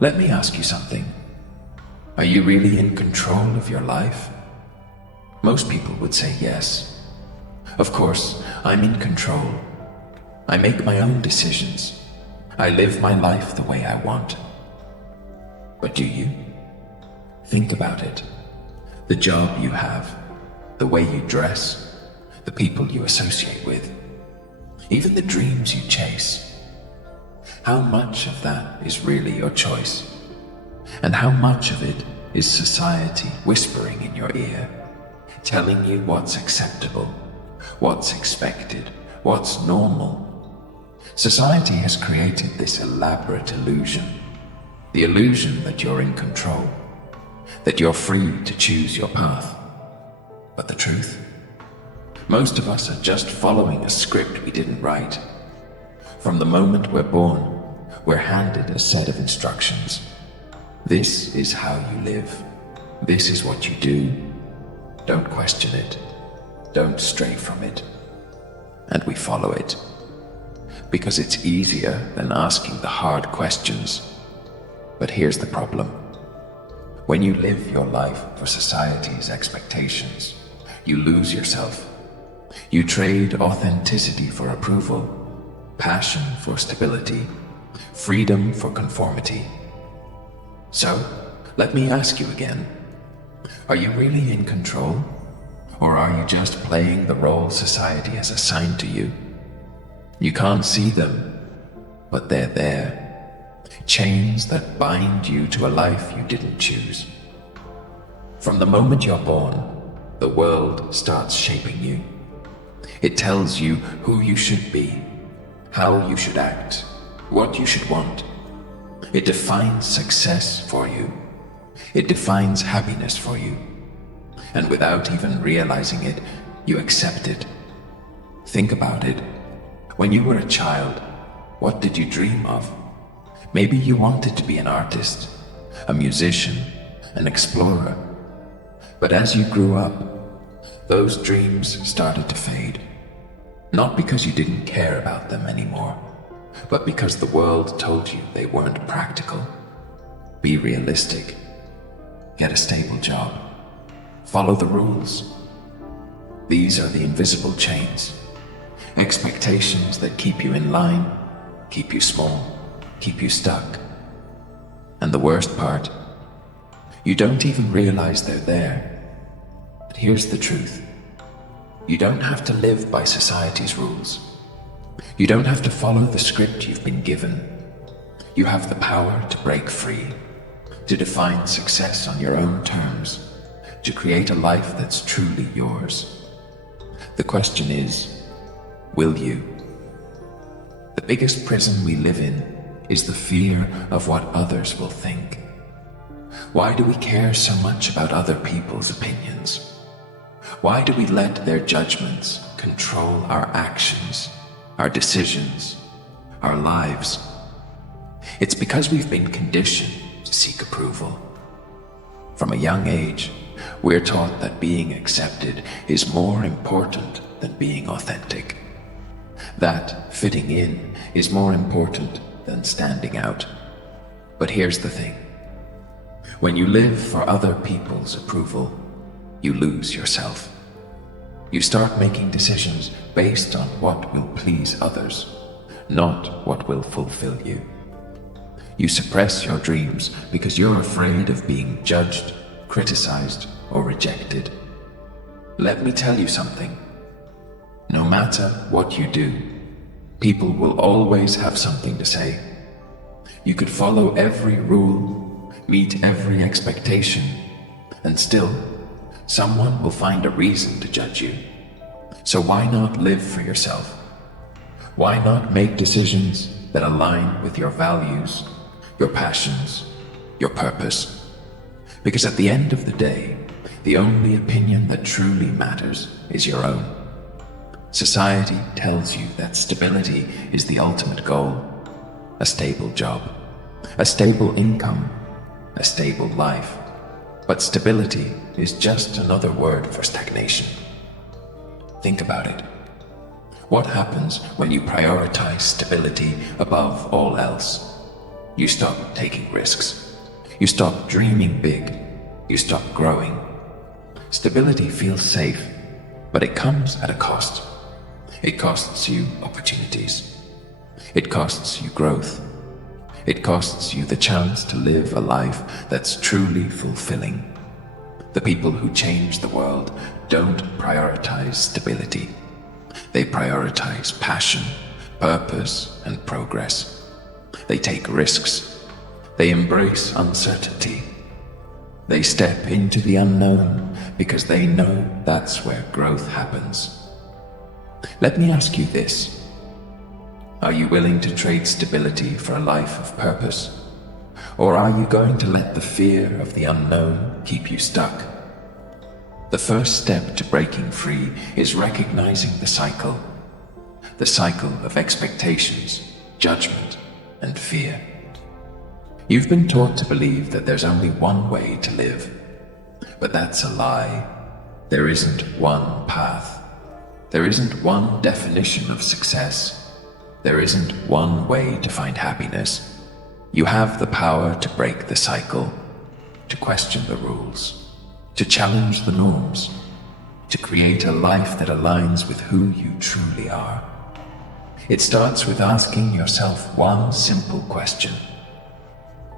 Let me ask you something. Are you really in control of your life? Most people would say yes. Of course, I'm in control. I make my own decisions. I live my life the way I want. But do you? Think about it. The job you have, the way you dress, the people you associate with, even the dreams you chase. How much of that is really your choice? And how much of it is society whispering in your ear, telling you what's acceptable, what's expected, what's normal? Society has created this elaborate illusion, the illusion that you're in control, that you're free to choose your path. But the truth? Most of us are just following a script we didn't write. From the moment we're born, we're handed a set of instructions. This is how you live. This is what you do. Don't question it. Don't stray from it. And we follow it. Because it's easier than asking the hard questions. But here's the problem. When you live your life for society's expectations, you lose yourself. You trade authenticity for approval, passion for stability, freedom for conformity. So, let me ask you again. Are you really in control? Or are you just playing the role society has assigned to you? You can't see them, but they're there. Chains that bind you to a life you didn't choose. From the moment you're born, the world starts shaping you. It tells you who you should be, how you should act, what you should want. It defines success for you. It defines happiness for you. And without even realizing it, you accept it. Think about it. When you were a child, what did you dream of? Maybe you wanted to be an artist, a musician, an explorer. But as you grew up, those dreams started to fade. Not because you didn't care about them anymore, but because the world told you they weren't practical. Be realistic. Get a stable job. Follow the rules. These are the invisible chains. Expectations that keep you in line, keep you small, keep you stuck. And the worst part, you don't even realize they're there. But here's the truth. You don't have to live by society's rules. You don't have to follow the script you've been given. You have the power to break free, to define success on your own terms, to create a life that's truly yours. The question is, will you? The biggest prison we live in is the fear of what others will think. Why do we care so much about other people's opinions? Why do we let their judgments control our actions, our decisions, our lives? It's because we've been conditioned to seek approval. From a young age, we're taught that being accepted is more important than being authentic. That fitting in is more important than standing out. But here's the thing. When you live for other people's approval, you lose yourself. You start making decisions based on what will please others, not what will fulfill you. You suppress your dreams because you're afraid of being judged, criticized, or rejected. Let me tell you something. No matter what you do, people will always have something to say. You could follow every rule, meet every expectation, and still, someone will find a reason to judge you. So why not live for yourself? Why not make decisions that align with your values, your passions, your purpose? Because at the end of the day, the only opinion that truly matters is your own. Society tells you that stability is the ultimate goal. A stable job, a stable income, a stable life. But stability is just another word for stagnation. Think about it. What happens when you prioritize stability above all else? You stop taking risks. You stop dreaming big. You stop growing. Stability feels safe, but it comes at a cost. It costs you opportunities. It costs you growth. It costs you the chance to live a life that's truly fulfilling. The people who change the world don't prioritize stability. They prioritize passion, purpose, and progress. They take risks. They embrace uncertainty. They step into the unknown because they know that's where growth happens. Let me ask you this. Are you willing to trade stability for a life of purpose? Or are you going to let the fear of the unknown keep you stuck? The first step to breaking free is recognizing the cycle of expectations, judgment, and fear. You've been taught to believe that there's only one way to live, but that's a lie. There isn't one path. There isn't one definition of success. There isn't one way to find happiness. You have the power to break the cycle, to question the rules, to challenge the norms, to create a life that aligns with who you truly are. It starts with asking yourself one simple question.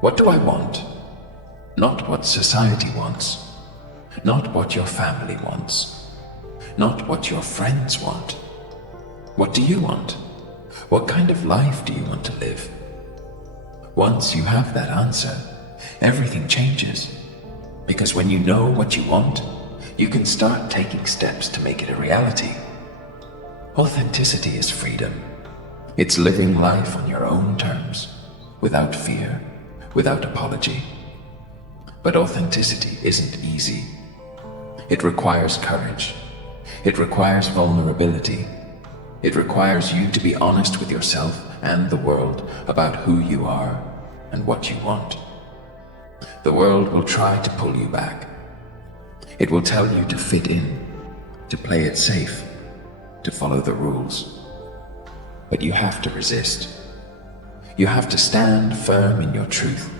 What do I want? Not what society wants. Not what your family wants. Not what your friends want. What do you want? What kind of life do you want to live? Once you have that answer, everything changes. Because when you know what you want, you can start taking steps to make it a reality. Authenticity is freedom. It's living life on your own terms, without fear, without apology. But authenticity isn't easy. It requires courage. It requires vulnerability. It requires you to be honest with yourself and the world about who you are and what you want. The world will try to pull you back. It will tell you to fit in, to play it safe, to follow the rules. But you have to resist. You have to stand firm in your truth,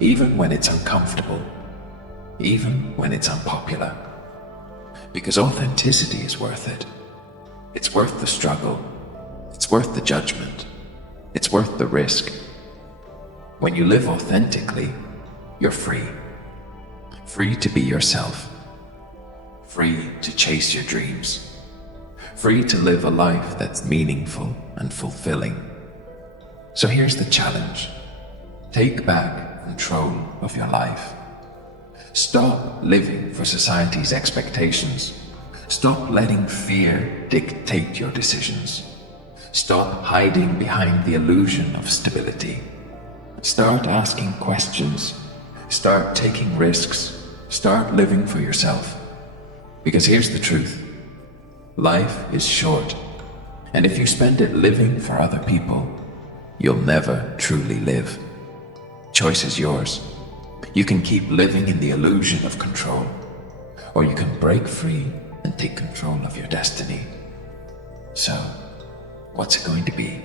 even when it's uncomfortable, even when it's unpopular. Because authenticity is worth it. It's worth the struggle. It's worth the judgment. It's worth the risk. When you live authentically, you're free. Free to be yourself. Free to chase your dreams. Free to live a life that's meaningful and fulfilling. So here's the challenge. Take back control of your life. Stop living for society's expectations. Stop letting fear dictate your decisions. Stop hiding behind the illusion of stability. Start asking questions. Start taking risks. Start living for yourself. Because here's the truth. Life is short. And if you spend it living for other people, you'll never truly live. Choice is yours. You can keep living in the illusion of control, or you can break free and take control of your destiny. So, what's it going to be?